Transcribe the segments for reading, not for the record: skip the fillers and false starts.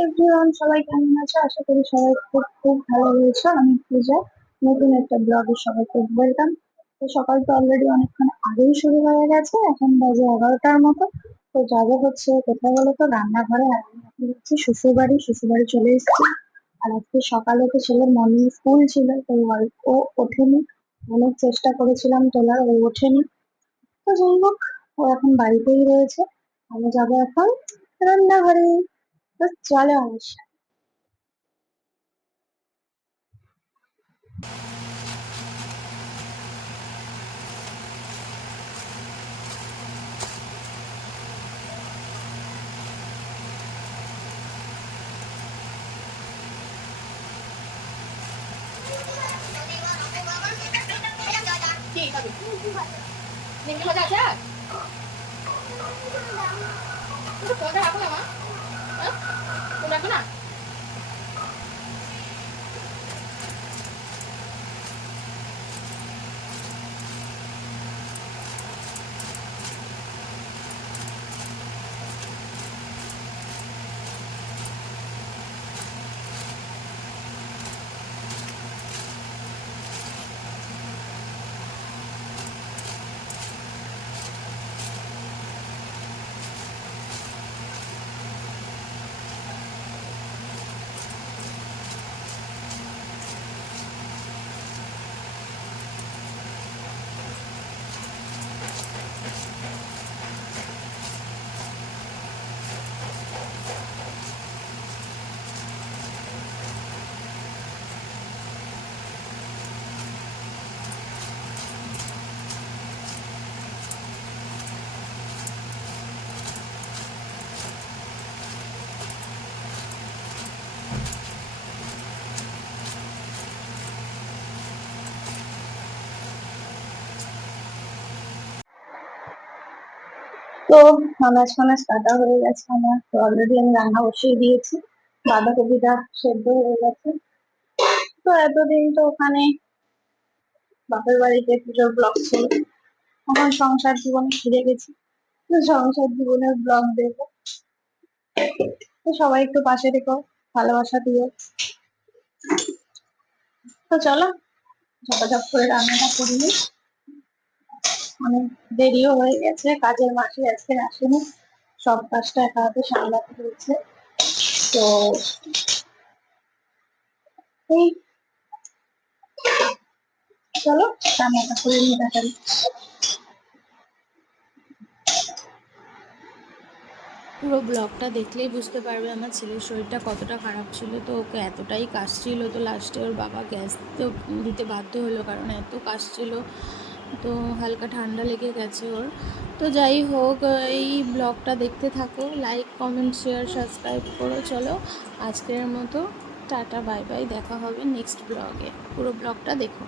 এভরিওয়ান, সবাই কেমন আছো? আশা করি সবাই খুব খুব ভালো রয়েছে। আমি পূজা, নতুন একটা ব্লগে সবাইকে ওয়েলকাম। তো সকাল তো অলরেডি অনেকক্ষণ আগেই শুরু হয়ে গেছে, এখন বাজে 11টার মতো। তো যাবো হচ্ছে কোথায় বলো তো, রান্নাঘরে। আর আমি এখন হচ্ছে শ্বশুরবাড়ি চলে এসেছি। আর আজকে সকালে তো ছেলের মর্নিং স্কুল ছিল, তো ও ওঠেনি। অনেক চেষ্টা করেছিলাম তোলার, ও ওঠেনি। তো যাই হোক, ও এখন বাড়িতেই রয়েছে। আমি যাবো এখন রান্নাঘরে। তো চলো আমার সাথে। নিমকি ভাজা আছে আর ফোনটা রাখো না মা। হ্যাঁ ফোন রাখবে না। তো মাছ ফানাজ কাটা হয়ে গেছে আমার, তো অলরেডি আমি রান্না বসিয়ে দিয়েছি। বাঁধাকপিটা সেদ্ধ হয়ে গেছে। তো এতদিন তো ওখানে বাপের বাড়িতে পুজোর ব্লগ ছিল, এখন সংসার জীবনে ফিরে গেছি। তো সংসার জীবনের ব্লগ দেবো। তো সবাই একটু পাশে থেকো, ভালোবাসা দিও। তো চলো ঝপাঝপ করে রান্নাটা করে নিই। অনেক দেরিও হয়ে গেছে, কাজের মাসি আজকে আসেনি, সব কাজটা একা হাতে সামলাতে হয়েছে। তো এই চলো রান্নাটা করে নিয়ে দেখাই। পুরো ব্লগটা দেখলেই বুঝতে পারবে আমার ছেলের শরীরটা কতটা খারাপ ছিল। তো ওকে এতটাই কাশছিল, তো লাস্টে ওর বাবা গ্যাস তো দিতে বাধ্য হলো, কারণ এত কাশছিল। তো হালকা ঠান্ডা লেগে গেছে ওর। তো যাই হোক, এই ব্লগটা দেখতে থাকো, লাইক কমেন্ট শেয়ার সাবস্ক্রাইব করো। চলো আজকের মতো টাটা, বাই বাই, দেখা হবে নেক্সট ব্লগে। পুরো ব্লগটা দেখো।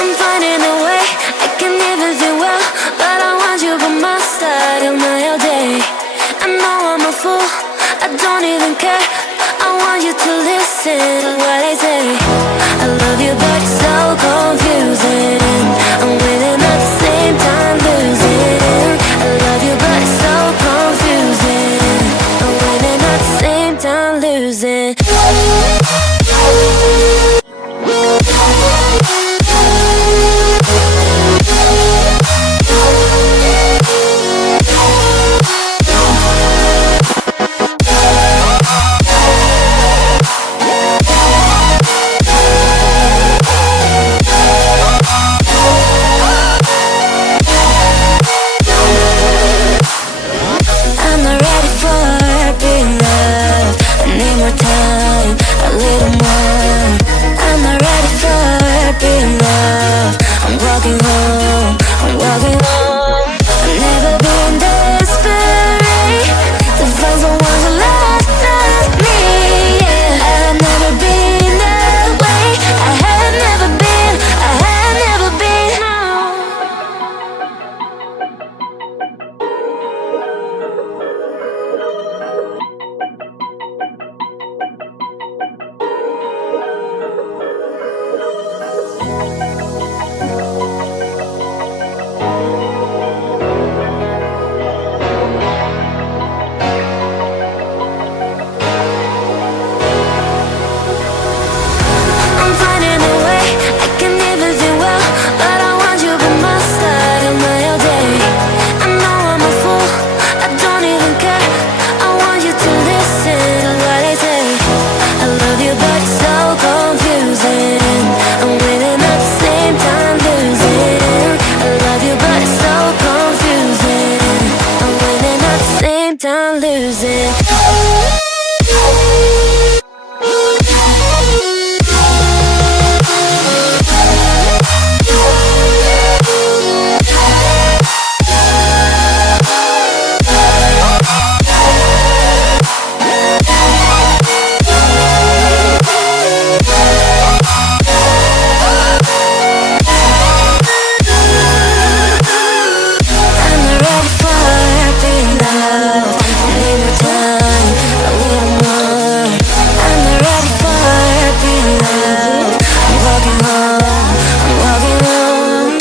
I'm finding a way, I can never do well, but I want you by my side all night, all day. I know I'm a fool, I don't even care. I want you to listen to what I say. I love you, but it's so confusing. I'm winning at the same time losing. I love you, but it's so confusing. I'm winning at the same time losing. walking home, I'm walking home. I've never been desperate to find someone who loves me. Yeah, I've never been that way. I have never been. I have never been. No. I'm finding a way. I can never do well, but I want you by my side of my all day. I know I'm a fool. I don't even care. I want you to listen to what I say. I love you, but it's so confusing. I'm winning at the same time losing. I love you, but it's so confusing. I'm winning at the same time losing. I'm not ready for happy love. I need more time, a little more. I'm not ready for happy love. I'm walking home, I'm walking home.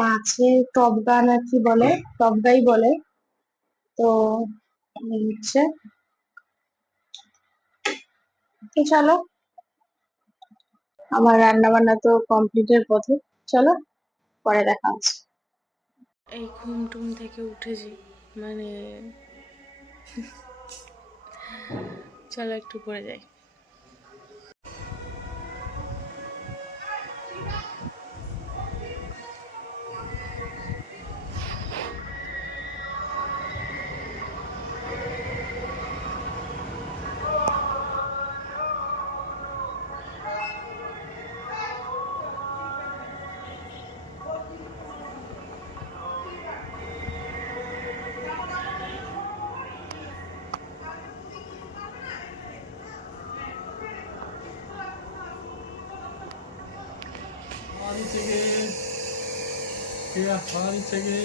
মাছের টবগা না কি বলে, টবগাই বলে। তো এই হচ্ছে, তো চলো, আমার রান্না বান্না তো কমপ্লিটের পথে। চলো, পরে দেখা হচ্ছে। এই ঘুম টুম থেকে উঠেছি, মানে চলো একটু পরে যাই। Hadi çekil. Ya hadi çekil.